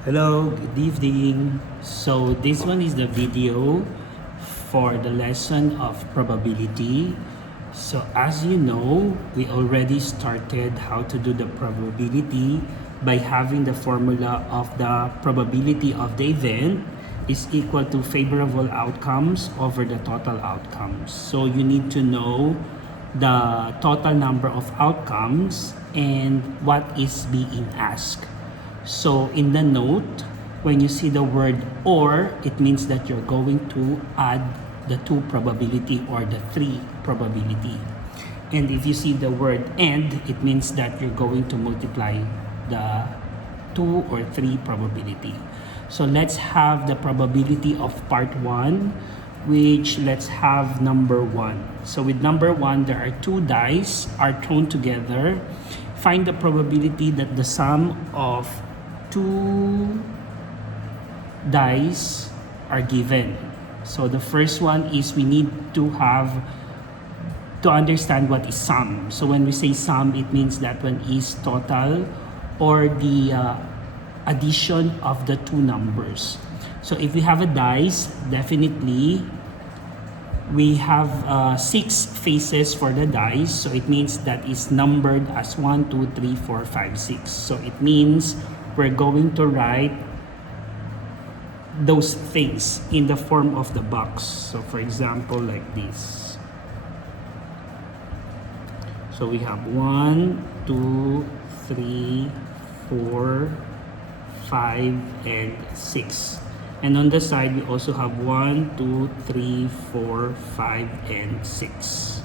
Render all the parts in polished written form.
Hello, good evening. So this one is the video for the lesson of probability. So as you know, we already started how to do the probability by having the formula of the probability of the event is equal to favorable outcomes over the total outcomes. So you need to know the total number of outcomes and what is being asked. So in the note, when you see the word or, it means that you're going to add the 2 probability or the 3 probability. And if you see the word and, it means that you're going to multiply the 2 or 3 probability. So let's have the probability of part 1, which let's have number 1. So with number 1, there are 2 dice are thrown together. Find the probability that the sum of 2 dice are given. So the first one is we need to understand what is sum. So when we say sum, it means that one is total or the addition of the 2 numbers. So if we have a dice, definitely we have 6 faces for the dice. So it means that is numbered as 1, 2, 3, 4, 5, 6. So it means we're going to write those things in the form of the box. So for example, like this. So we have 1, 2, 3, 4, 5, and 6. And on the side, we also have 1, 2, 3, 4, 5, and 6.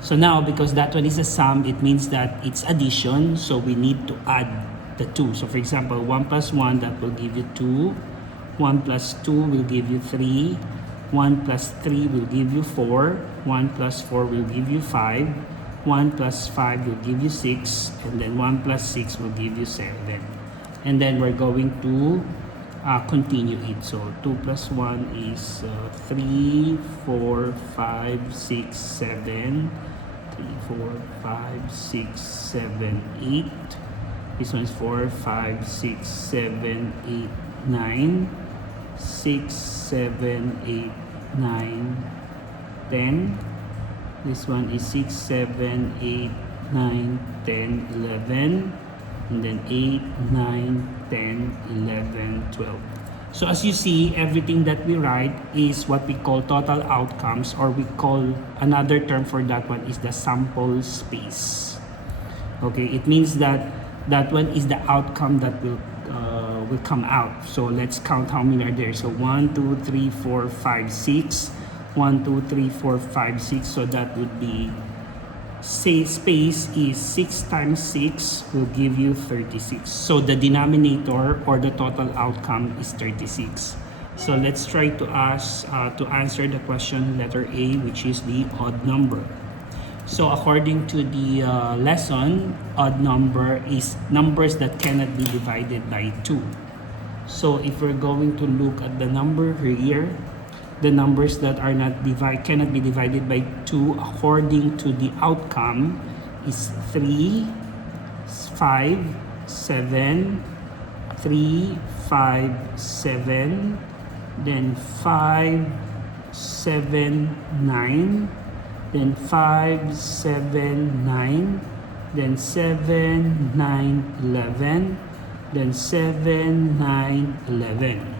So now, because that one is a sum, it means that it's addition. So we need to add the 2. So for example, 1 plus 1, that will give you 2. 1 plus 2 will give you 3. 1 plus 3 will give you 4. 1 plus 4 will give you 5. 1 plus 5 will give you 6. And then 1 plus 6 will give you 7. And then we're going to continue it. So 2 plus 1 is 3, 4, 5, 6, 7. 3, 4, 5, 6, 7, 8. This one is 4, 5, 6, 7, 8, 9. 6, 7, 8, 9, 10. This one is 6, 7, 8, 9, 10, 11. And then 8, 9, 10, 11, 12. So as you see, everything that we write is what we call total outcomes, or we call another term for that one is the sample space. Okay, it means that that one is the outcome that will come out. So let's count how many are there. So 1, 2, 3, 4, 5, 6. 1, 2, 3, 4, 5, 6. So that would be, say, space is 6 times 6 will give you 36. So the denominator or the total outcome is 36. So let's try to answer the question letter A, which is the odd number. So according to the lesson, odd number is numbers that cannot be divided by 2. So if we're going to look at the number here, the numbers that are cannot be divided by 2 according to the outcome is 3, 5, 7, 3, 5, 7, then 5, 7, 9, then 5, 7, 9, then 7, 9, 11, then 7, 9, 11.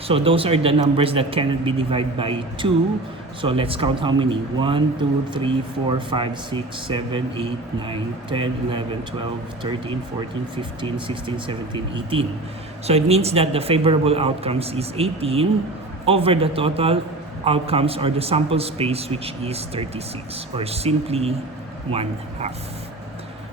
So those are the numbers that cannot be divided by 2. So let's count how many. 1, 2, 3, 4, 5, 6, 7, 8, 9, 10, 11, 12, 13, 14, 15, 16, 17, 18. So it means that the favorable outcomes is 18 over the total outcomes or the sample space, which is 36, or simply 1/2.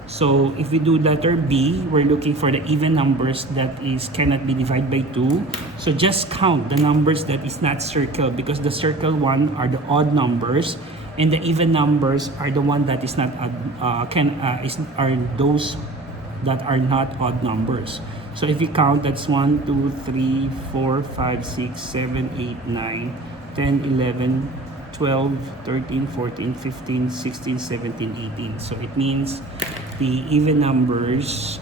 So if we do letter B, we're looking for the even numbers that cannot be divided by 2. So just count the numbers that is not circled, because the circle one are the odd numbers, and the even numbers are the one that is not are those that are not odd numbers. So if you count, that's 1, 2, 3, 4, 5, 6, 7, 8, 9, 10, 11, 12, 13, 14, 15, 16, 17, 18. So it means the even numbers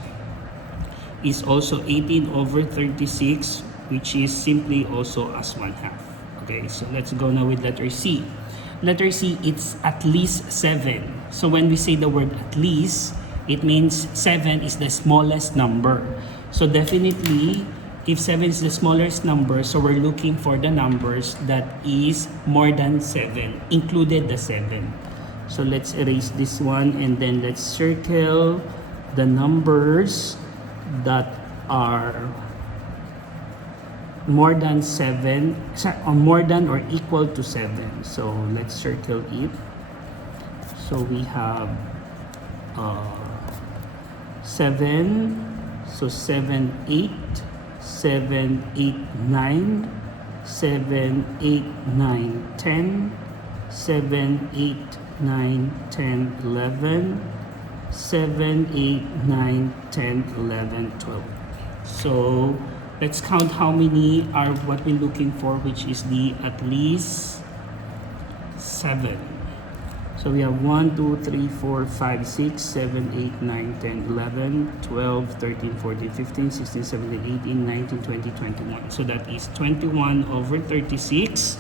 is also 18 over 36, which is simply also as 1/2. Okay, so let's go now with letter C. Letter C, it's at least 7. So when we say the word at least, it means 7 is the smallest number. So definitely, if 7 is the smallest number, so we're looking for the numbers that is more than 7, included the 7. So let's erase this one and then let's circle the numbers that are more than 7, or more than or equal to 7. So let's circle it. So we have 7, so 7, 8, 7, 8, 9, 7, 8, 9, 10, 7, 8, 9, 10, 11, 7, 8, 9, 10, 11, 12. So let's count how many are what we're looking for, which is the at least 7. So we have 1, 2, 3, 4, 5, 6, 7, 8, 9, 10, 11, 12, 13, 14, 15, 16, 17, 18, 19, 20, 21. So that is 21 over 36,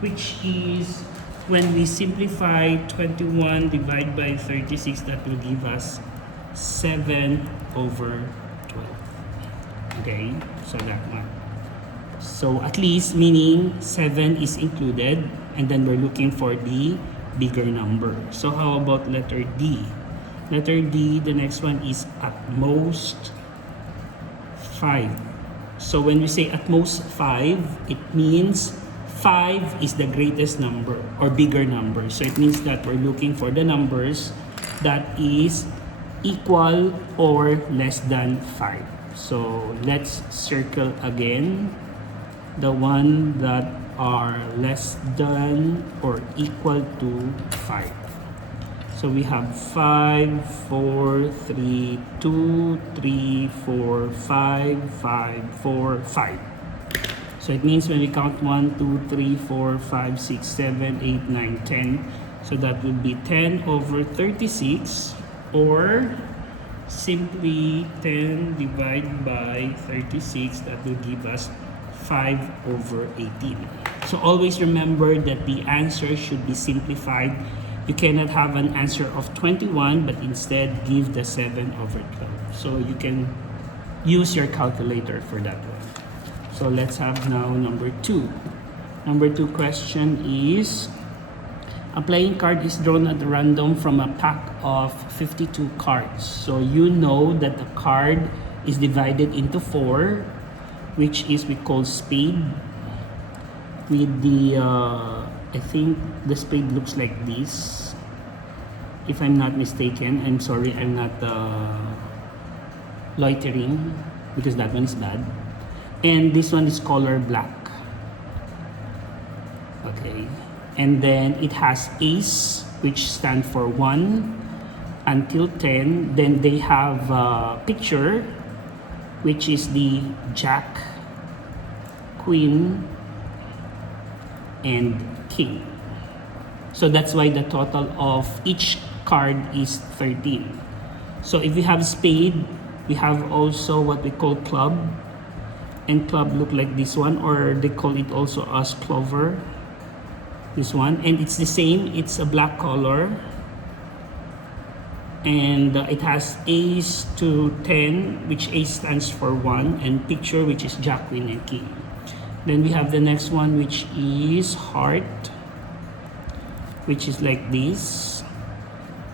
which is, when we simplify 21 divided by 36, that will give us 7 over 12. Okay, so that one. So at least meaning 7 is included, and then we're looking for the bigger number. So how about letter D? Letter D, the next one is at most 5. So when we say at most 5, it means 5 is the greatest number or bigger number. So it means that we're looking for the numbers that is equal or less than 5. So let's circle again the one that are less than or equal to 5. So we have 5, 4, 3, 2, 3, 4, 5, 5, 4, 5. So it means when we count 1, 2, 3, 4, 5, 6, 7, 8, 9, 10. So that would be 10 over 36, or simply 10 divided by 36, that will give us 5 over 18. So always remember that the answer should be simplified. You cannot have an answer of 21, but instead give the 7 over 12. So you can use your calculator for that one. So let's have now number 2. Number 2 question is, a playing card is drawn at random from a pack of 52 cards. So you know that the card is divided into 4, which is we call spade. With the, I think the spade looks like this. If I'm not mistaken, I'm sorry, I'm not loitering, because that one is bad. And this one is color black. Okay. And then it has ace, which stands for 1 until 10. Then they have a picture, which is the jack, queen, and king. So that's why the total of each card is 13. So if we have spade, we have also what we call club. And club look like this one, or they call it also as clover. This one, and it's the same, it's a black color. And it has ace to 10, which ace stands for 1, and picture, which is jack, queen, and king. Then we have the next one, which is heart, which is like this.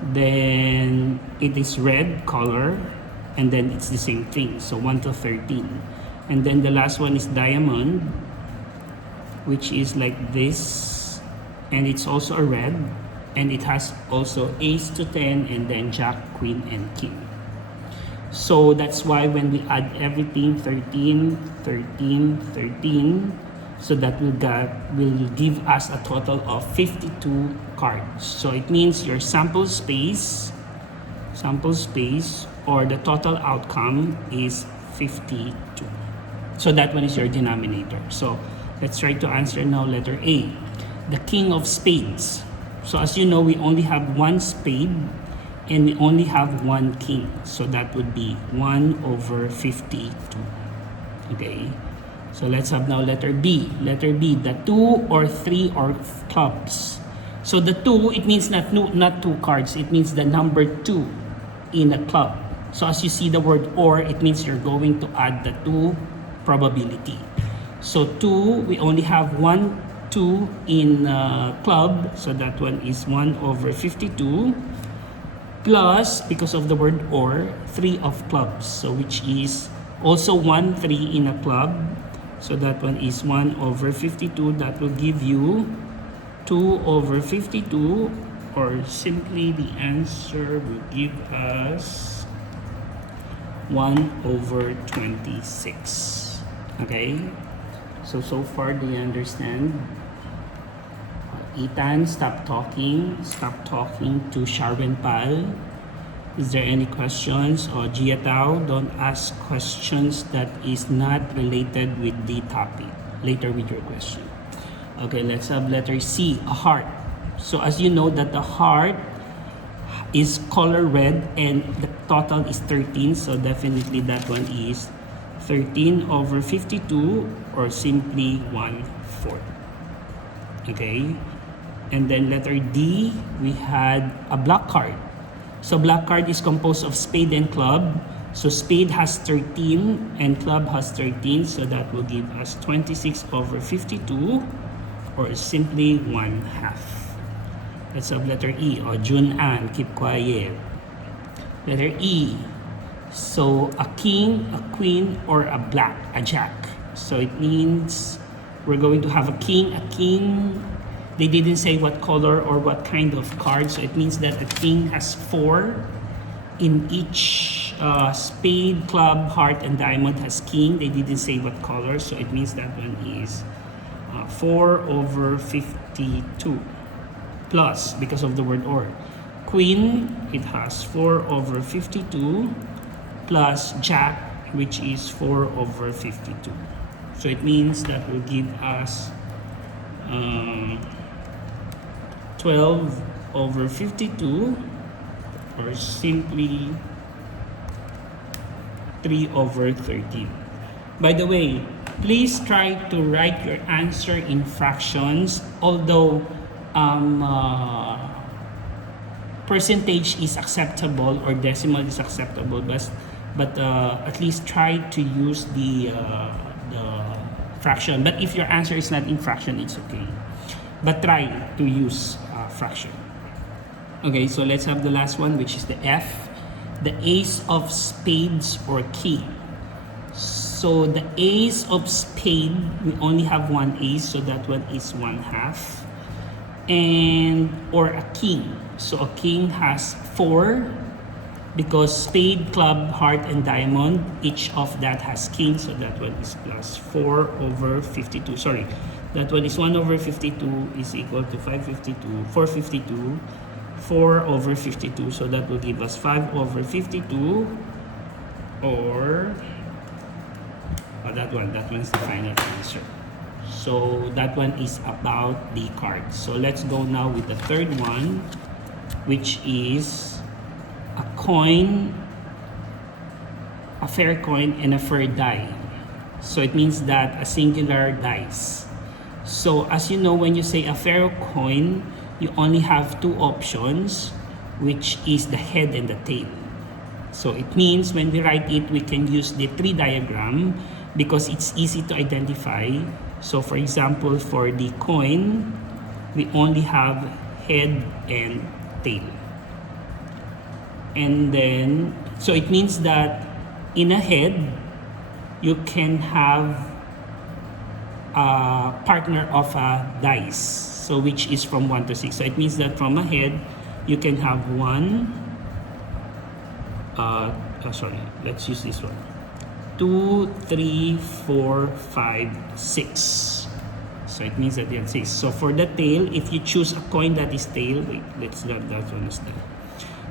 Then it is red color, and then it's the same thing, so 1 to 13. And then the last one is diamond, which is like this, and it's also a red, and it has also ace to 10, and then jack, queen, and king. So that's why when we add everything, 13, 13, 13, so that will give us a total of 52 cards. So it means your sample space, or the total outcome is 52. So that one is your denominator. So let's try to answer now letter A. The king of spades. So as you know, we only have one spade, and we only have one king, so that would be 1 over 52. Okay, so let's have now letter B. Letter B, the 2 or 3 or clubs. So the 2, it means not 2 cards, it means the number 2 in a club. So as you see the word or, it means you're going to add the 2 probability. So 2, we only have 1 2 in club, so that one is 1 over 52, plus, because of the word or, 3 of clubs, so which is also 1 3 in a club, so that one is 1 over 52. That will give you 2 over 52, or simply the answer will give us 1 over 26. Okay, so far do you understand? Ethan, stop talking to Sharwin Pal. Is there any questions? Or Gia Tao, don't ask questions that is not related with the topic. Later with your question. Okay, let's have letter C, a heart. So as you know that the heart is color red and the total is 13, so definitely that one is 13 over 52, or simply 1/4. Okay, and then letter D, we had a black card. So black card is composed of spade and club. So spade has 13 and club has 13, so that will give us 26 over 52, or simply 1/2. Let's have letter E, or Jun An, keep quiet. Letter E, so a king, a queen, or a jack. So it means we're going to have a king. They didn't say what color or what kind of card, so it means that a king has 4 in each. Spade, club, heart, and diamond has king. They didn't say what color, so it means that one is 4 over 52, plus, because of the word or. Queen, it has 4 over 52, plus jack, which is 4 over 52. So it means that will give us 12 over 52, or simply 3 over 13. By the way, please try to write your answer in fractions, although percentage is acceptable or decimal is acceptable, but at least try to use the fraction. But if your answer is not in fraction, it's okay. But try to use fraction. Okay, so let's have the last one, which is the F, the ace of spades or king. So the ace of spade, we only have one ace, so that one is 1/2, and or a king. So a king has 4, because spade, club, heart, and diamond, each of that has king, so that one is plus 4 over 52. Sorry, that one is 1 over 52 is equal to 452, 4 over 52, so that will give us 5 over 52, or that one's the final answer. So that one is about the cards. So let's go now with the third one, which is a coin, a fair coin, and a fair die. So it means that a singular dice. So as you know, when you say a fair coin, you only have 2 options, which is the head and the tail. So it means when we write it, we can use the tree diagram because it's easy to identify. So for example, for the coin, we only have head and tail. And then, so it means that in a head, you can have a partner of a dice, so which is from 1 to 6. So it means that from a head, you can have 1, let's use this one, 2, 3, 4, 5, 6. So it means that you have 6. So for the tail, if you choose a coin that is tail, wait, let's let that one is there.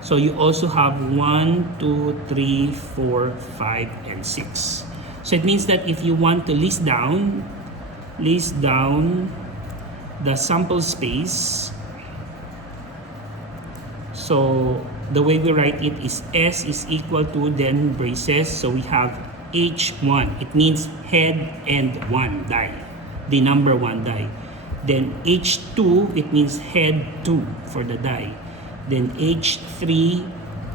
So you also have 1, 2, 3, 4, 5, and 6. So it means that if you want to list down the sample space, so the way we write it is S is equal to, then braces, so we have H1. It means head and 1 die, the number 1 die. Then H2, it means head 2 for the die. Then H3,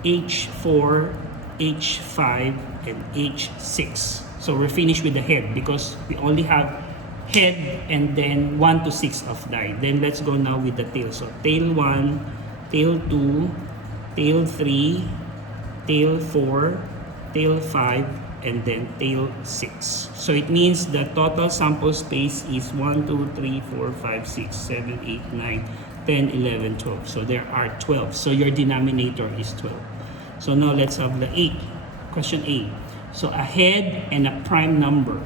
H4, H5, and H6. So we're finished with the head because we only have head and then 1 to 6 of die. Then let's go now with the tail. So tail 1, tail 2, tail 3, tail 4, tail 5, and then tail 6. So it means the total sample space is 1, 2, 3, 4, 5, 6, 7, 8, 9, 10, 11, 12. So there are 12. So your denominator is 12. So now let's have the 8. Question A. So a head and a prime number.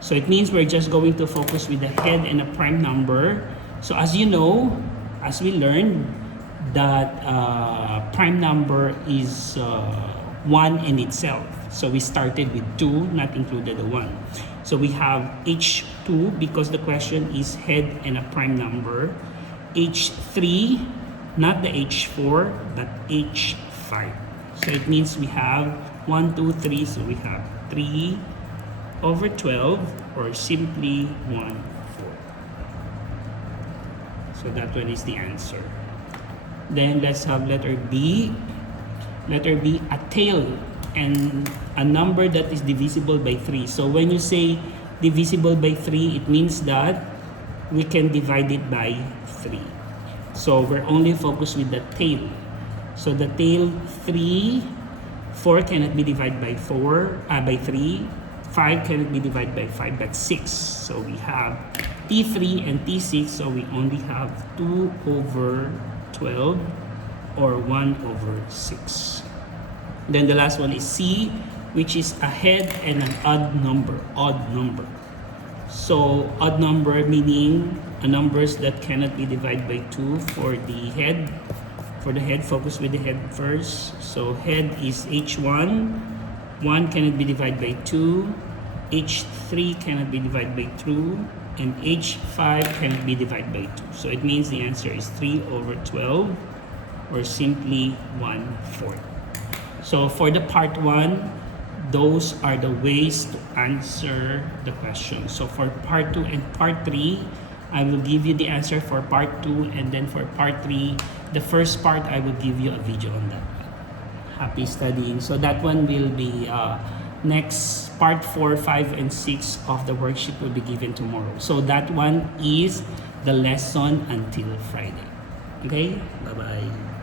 So it means we're just going to focus with the head and a prime number. So as you know, as we learned, that prime number is 1 in itself. So we started with 2, not included the 1. So we have H2 because the question is head and a prime number. H3, not the H4, but H5. So it means we have 1, 2, 3. So we have 3 over 12, or simply 1/4. So that one is the answer. Then let's have letter B. Letter B, a tail and a number that is divisible by 3. So when you say divisible by 3, it means that we can divide it by 3. So we're only focused with the tail. So the tail 3, 4 cannot be divided by 3. 5 cannot be divided by 5, but 6. So we have T3 and T6, so we only have 2 over 12 or 1 over 6. Then the last one is C, which is a head and an odd number. So odd number meaning numbers that cannot be divided by 2 for the head. For the head, focus with the head first. So head is H1. 1 cannot be divided by 2. H3 cannot be divided by 2. And H5 cannot be divided by 2. So it means the answer is 3 over 12, or simply 1/4. So for the part 1, those are the ways to answer the question. So for part 2 and part 3, I will give you the answer for part 2, and then for part 3, the first part, I will give you a video on that. Happy studying. So that one will be next part 4, 5, and 6 of the worksheet will be given tomorrow. So that one is the lesson until Friday. Okay? Bye-bye.